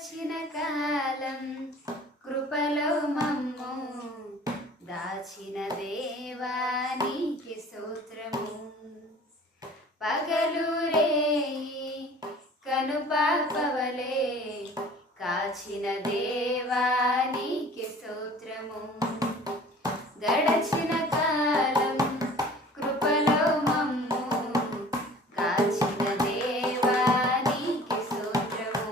గడచిన కాలం కృపలో మమ్ము దాచిన దేవానికి స్తోత్రము. పగలు రేయి కనుపాపవలే కాచిన దేవానికి స్తోత్రము. గడచిన కాలం కృపలో మమ్ము కాచిన దేవానికి స్తోత్రము.